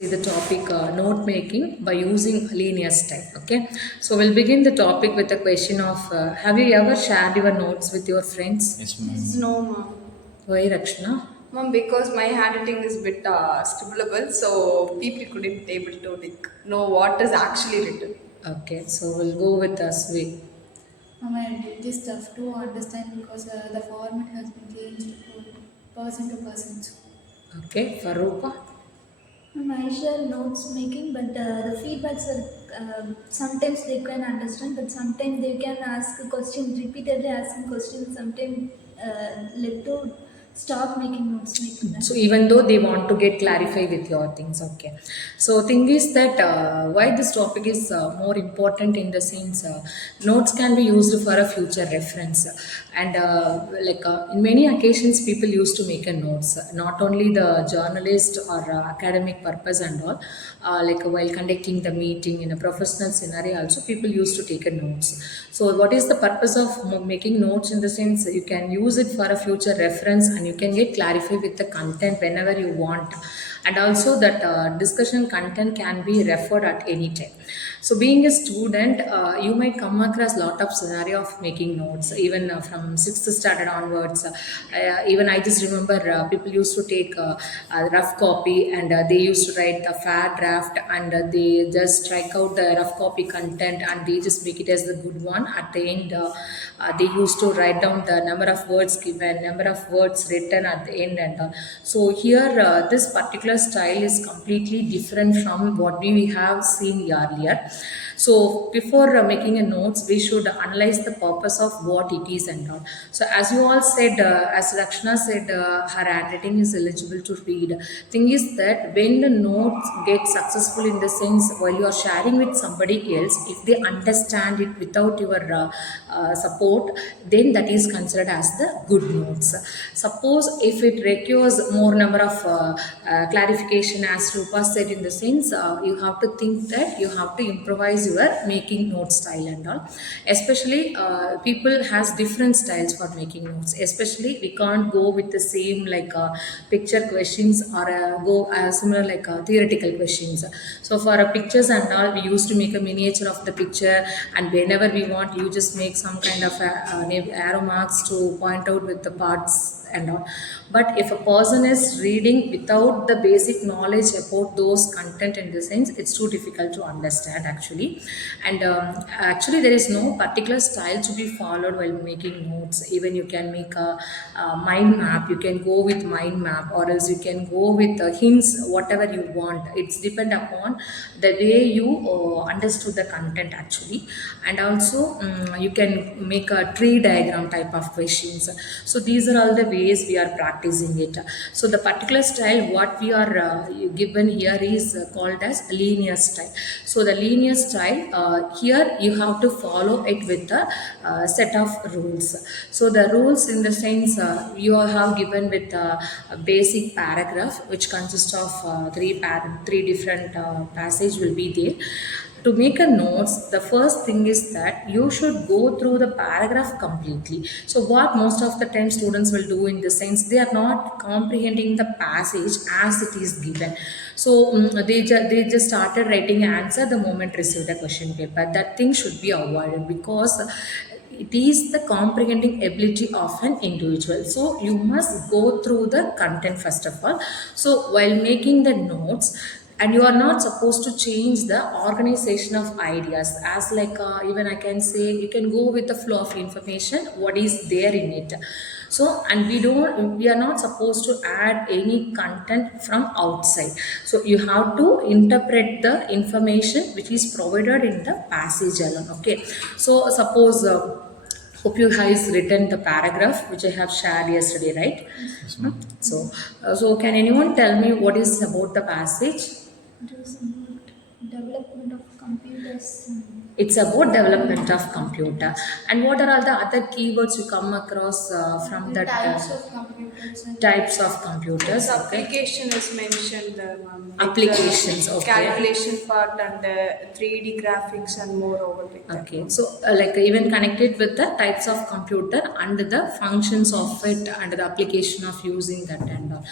The topic note making by using linear style. Okay, so we'll begin the topic with a question of have you ever shared your notes with your friends? Yes, ma'am. No, ma'am. Why, Rakshana? Ma'am, because my handwriting is bit scribblable, so people couldn't able to know what is actually written. Okay, so we'll go with Asvi. It is tough to understand because the format has been changed to person to person. Okay, Farupa. I share notes making, but the feedbacks are sometimes they can understand, but sometimes they can ask a question, repeatedly asking questions, sometimes led to stop making notes making that. So even though they want to get clarify with your things, okay. So thing is that why this topic is more important in the sense notes can be used for a future reference, and in many occasions people used to make a notes, not only the journalist or academic purpose and all, like while conducting the meeting in a professional scenario also people used to take a notes. So what is the purpose of making notes in the sense you can use it for a future reference and you can get clarify with the content whenever you want, and also that discussion content can be referred at any time. So being a student, you might come across lot of scenario of making notes even from sixth standard onwards. Even I just remember people used to take a rough copy and they used to write the fair draft, and they just strike out the rough copy content and they just make it as the good one. At the end, they used to write down the number of words given, number of words written at the end, and so here this particular style is completely different from what we have seen earlier. So before making a notes, we should analyze the purpose of what it is and all. So as you all said, as Rakshana said, her handwriting is eligible to read. Thing is that when the notes get successful in the sense while you are sharing with somebody else, if they understand it without your support, then that is considered as the good notes. Suppose if it requires more number of clarification, as Rupa said, in the sense you have to think that you have to improvise your making note style and all. Especially people has different styles for making notes. Especially we can't go with the same like picture questions or go similar like theoretical questions. So for pictures and all, we used to make a miniature of the picture, and whenever we want, you just make some kind of arrow marks to point out with the parts and all. But if a person is reading without the basic knowledge about those content in the sense, it's too difficult to understand actually. And actually there is no particular style to be followed while making notes. Even you can make a mind map, you can go with mind map, or else you can go with hints, whatever you want. It's depend upon the way you understood the content actually. And also you can make a tree diagram type of questions. So these are all the ways we are practicing it. So the particular style what we are given here is called as linear style. So the linear style, here you have to follow it with a set of rules. So the rules in the sense you have given with a basic paragraph which consists of three different passage will be there. To make a notes, the first thing is that you should go through the paragraph completely. So what most of the time students will do in the sense they are not comprehending the passage as it is given. So they just started writing answer the moment received the question paper. That thing should be avoided because it is the comprehending ability of an individual. So you must go through the content first of all. So while making the notes, and you are not supposed to change the organization of ideas, as like even I can say you can go with the flow of information what is there in it. So and we are not supposed to add any content from outside. So you have to interpret the information which is provided in the passage alone. Okay, so suppose hope you guys written the paragraph which I have shared yesterday, right? Yes, ma'am. So can anyone tell me what is about the passage? It was about development of computers. It's about development of computer. And what are all the other keywords you come across from that Types of computers and types of computers? The Okay. application is mentioned, ma'am. Like Applications, the okay. calculation part and 3D graphics and more over like that. Okay, so like even connected with the types of computer and the functions of it and the application of using that and all.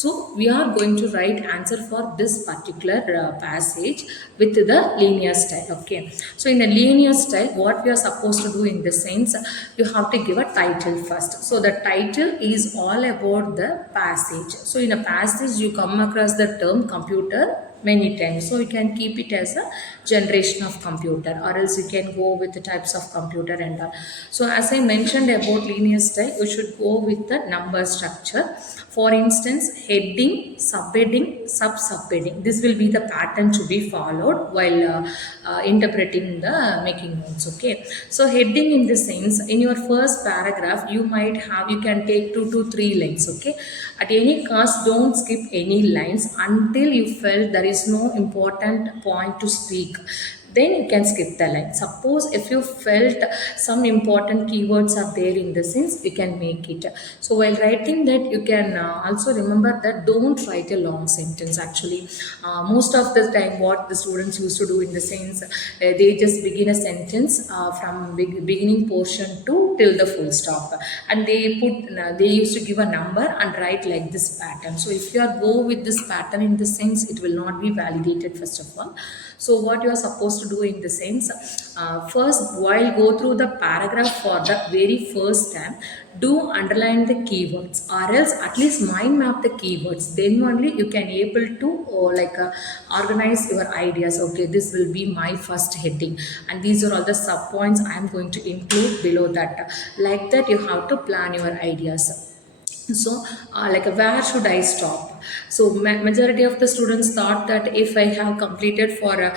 So we are going to write answer for this particular passage with the linear style. Okay. So in a linear style, what we are supposed to do in the sense, you have to give a title first. So the title is all about the passage. So in a passage, you come across the term computer many times. So you can keep it as a generation of computer, or else you can go with the types of computer and all. So as I mentioned about linear style, we should go with the number structure. For instance, heading, subheading, sub-subheading. This will be the pattern to be followed while interpreting the making notes. Okay. So heading in the sense, in your first paragraph, you can take 2 to 3 lines. Okay. At any cost, don't skip any lines until you felt there is no important point to speak. Then you can skip the line. Suppose if you felt some important keywords are there in the sense, you can make it. So while writing that, you can also remember that don't write a long sentence. Actually, most of the time what the students used to do in the sense, they just begin a sentence from beginning portion to till the full stop, and they used to give a number and write like this pattern. So if you are go with this pattern in the sense, it will not be validated first of all. So what you are supposed to do in the sense, first while go through the paragraph for the very first time, do underline the keywords, or else at least mind map the keywords. Then only you can able to organize your ideas. Okay, this will be my first heading, and these are all the sub points I am going to include below that. Like that, you have to plan your ideas. So where should I stop? So majority of the students thought that if I have completed for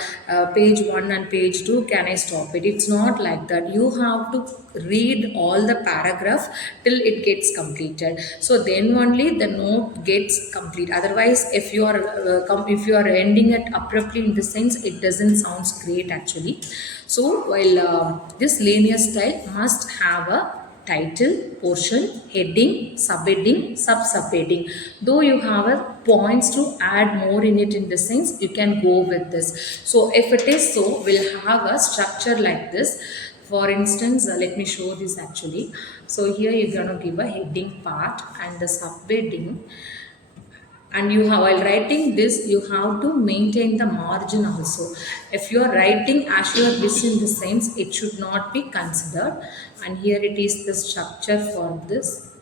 page 1 and page 2, can I stop it? It's not like that. You have to read all the paragraph till it gets completed. So then only the note gets complete. Otherwise, if you are ending it abruptly in the sense, it doesn't sound great actually. So while this linear style must have a title, portion, heading, subheading, sub-subheading. Though you have a points to add more in it in the sense, you can go with this. So if it is so, we'll have a structure like this. For instance, let me show this actually. So here you're going to give a heading part and the subheading. And you have, while writing this, you have to maintain the margin also. If you are writing as you are wish in the sense, it should not be considered. And here it is the structure for this.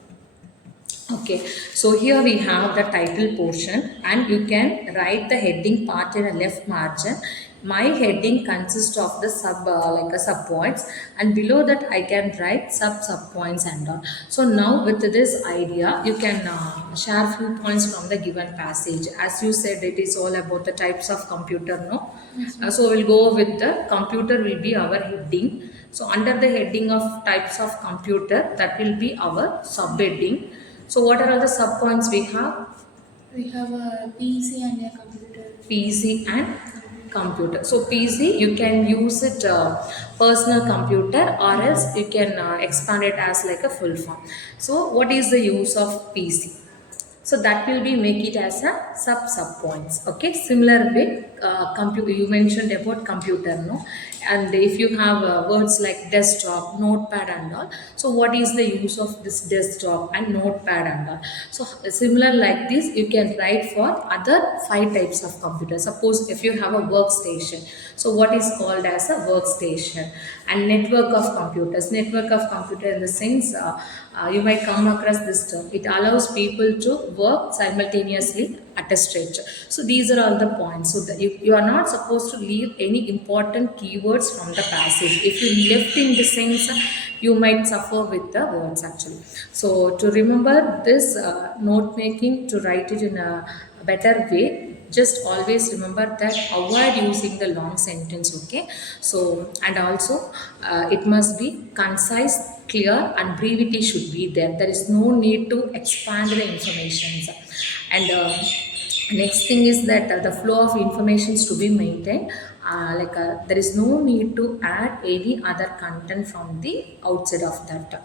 Okay, so here we have the title portion, and you can write the heading part in a left margin. My heading consists of the sub points, and below that I can write sub points and all. So now with this idea, you can share few points from the given passage. As you said, it is all about the types of computer, no? So we'll go with the computer will be our heading. So under the heading of types of computer, that will be our subheading. So what are all the sub points we have? We have a PC and a computer. PC and computer. So PC, you can use it personal computer, or else you can expand it as like a full form. So what is the use of PC? So that will be make it as a sub points. Okay, similar way, computer, you mentioned about computer, no? And if you have words like desktop, notepad and all, so what is the use of this desktop and notepad and all? So similar like this, you can write for other 5 types of computers. Suppose if you have a workstation, so what is called as a workstation? And network of computers. Network of computer in the sense, you might come across this term. It allows people to work simultaneously at a stretch. So these are all the points. So that you are not supposed to leave any important keywords from the passage. If you left in the sense, you might suffer with the words actually. So to remember this note making, to write it in a better way, just always remember that avoid using the long sentence. Okay, so and also it must be concise, clear, and brevity should be there. There is no need to expand the information. And next thing is that the flow of informations to be maintained. There is no need to add any other content from the outside of that.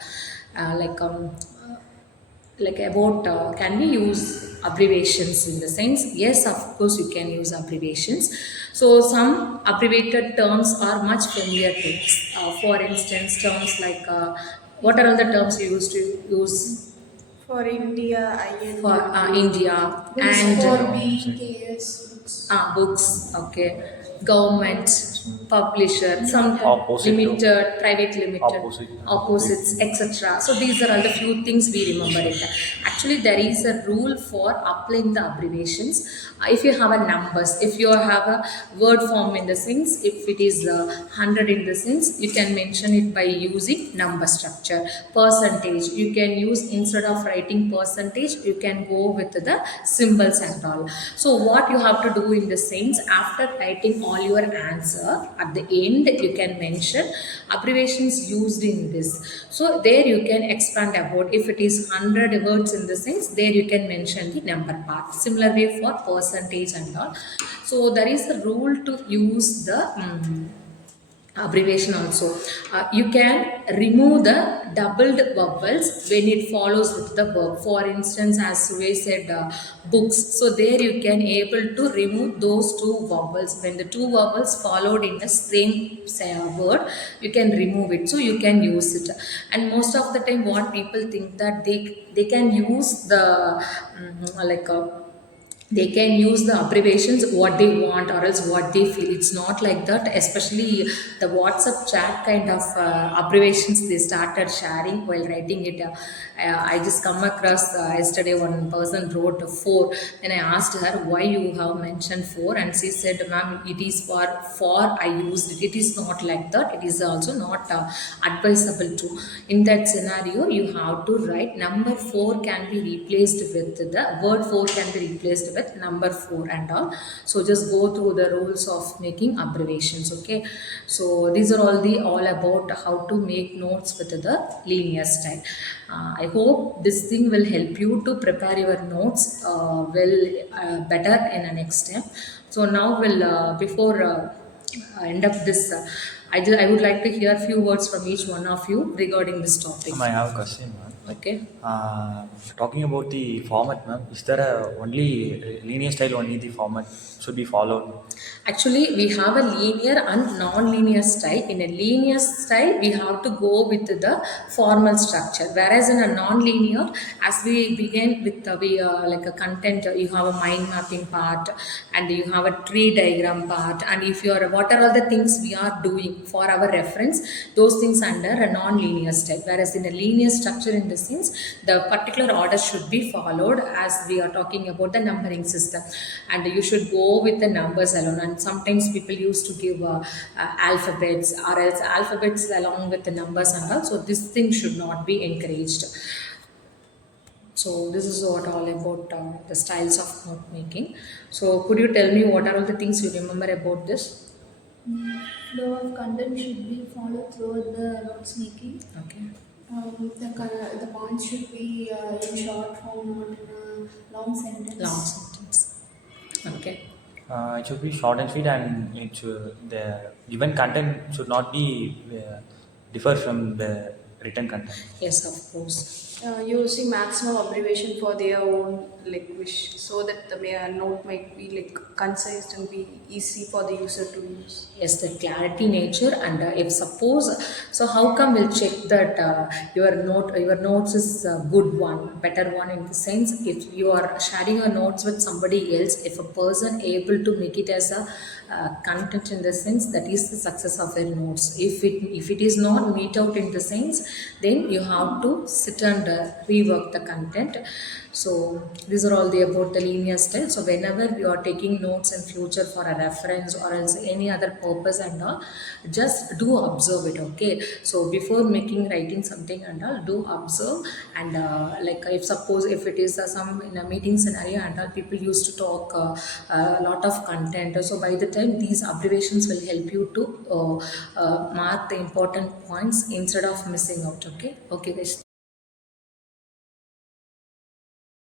About can we use abbreviations in the sense? Yes, of course you can use abbreviations. So some abbreviated terms are much familiar to us. For instance, terms like what are all the terms you used to use For India, IN. For India Books and for BKS books. books, okay, government, publisher, some Opposite to- limited, private limited, Opposite. opposites, etc. So these are all the few things we remember it. Actually, there is a rule for applying the abbreviations. If you have a numbers, if you have a word form in the sense, if it is 100 in the sense, you can mention it by using number structure. Percentage, you can use, instead of writing percentage, you can go with the symbols and all. So what you have to do in the sense, after writing all your answer, at the end you can mention abbreviations used in this. So there you can expand about, if it is 100 words in the sense, there you can mention the number part. Similar way for percentage and all. So there is a rule to use the abbreviation also. You can remove the doubled vowels when it follows with the verb. For instance, as Suresh said, books. So there you can able to remove those two vowels. When the two vowels followed in the same word, you can remove it. So you can use it. And most of the time, what people think that they can use the they can use the abbreviations what they want or else what they feel. It's not like that. Especially the WhatsApp chat kind of abbreviations they started sharing while writing it. I just come across yesterday one person wrote 4. Then I asked her why you have mentioned 4, and she said, ma'am, it is for I used it. It is not like that. It is also not advisable to. In that scenario, you have to write number 4 can be replaced with the word 4 can be replaced with number 4 and all. So just go through the rules of making abbreviations. Okay, so these are all about how to make notes with the linear style. I hope this thing will help you to prepare your notes better in the next step. So now we'll before end up this, I would like to hear a few words from each one of you regarding this topic. I have a question, ma'am. Okay. Talking about the format, ma'am, is there only linear style only the format should be followed? Actually, we have a linear and non-linear style. In a linear style, we have to go with the formal structure. Whereas in a non-linear, as we begin with like a content, you have a mind mapping part, and you have a tree diagram part. And if you are, what are all the things we are doing for our reference, those things under a non-linear style. Whereas in a linear structure, in the sense, the particular order should be followed, as we are talking about the numbering system, and you should go with the numbers alone. And sometimes people used to give alphabets or else alphabets along with the numbers and all. So this thing should not be encouraged. So this is what all about the styles of note making. So could you tell me what are all the things you remember about this? Flow of content should be followed throughout the notes making. Okay. The points should be in short form, not in a long sentence. Long sentence. Okay. It should be short and sweet, and the given content should not be differ from the written content. Yes, of course. Using maximum abbreviation for their own like wish, so that the note might be like concise and be easy for the user to use. Yes, the clarity nature. And if suppose, so how come we'll check that your notes is a good one, better one, in the sense, if you are sharing your notes with somebody else, if a person able to make it as a content, in the sense, that is the success of their notes. If it is not meet out in the sense, then you have to sit and rework the content. So these are all about the linear style. So whenever you are taking notes in future for a reference or else any other purpose and all, just do observe it. Okay, so before writing something and all, do observe. And like if suppose if it is some in a meeting scenario and all, people used to talk a lot of content. So by the time, these abbreviations will help you to mark the important points instead of missing out. Okay guys.